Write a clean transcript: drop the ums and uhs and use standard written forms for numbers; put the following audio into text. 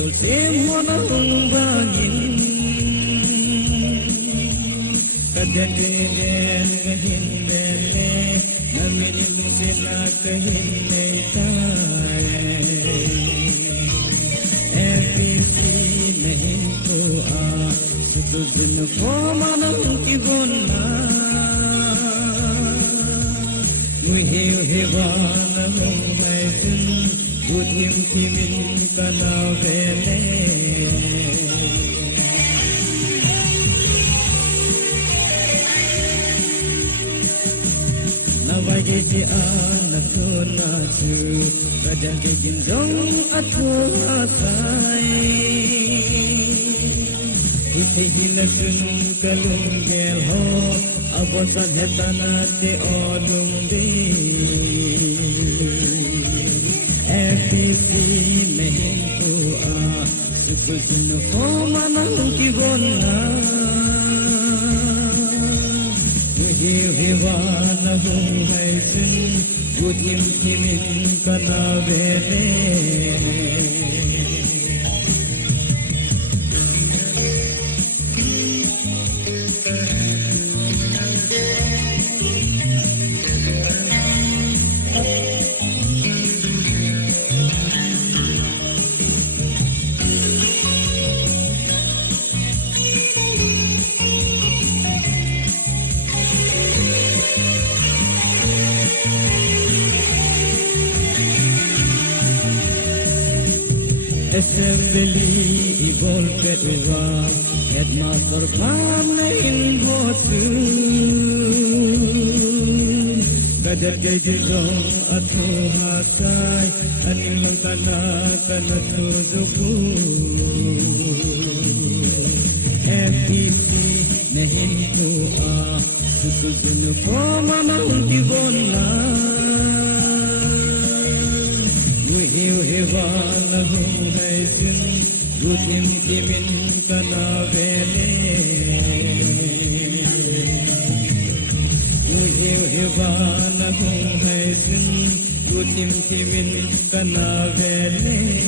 Sol semua bangin Kadan den kahin bele Namini musila kahin neitae FPC nahin ko Sutuzin ko manang kibona Muhiu hewana humaisin Budim kimin kanavele Nawagi si anak to nasu Kadang kejinjong atho asai Iti hilasun kalunggel ho Abon sa hetana te odung di FPC mehin ko Sukusun ko manang kibona Muhiu hewana humaisin Budim kimin kanavele Assembly ibol kedua Headmaster panain bosu Kadar kejizong atau hasai Anilang kana tuzuku FPC nahin doa Susuzun ko manang kibona Muhiu hewana humaisin Budim kimin kanavele Muhiu hewana humaisin Budim kimin kanavele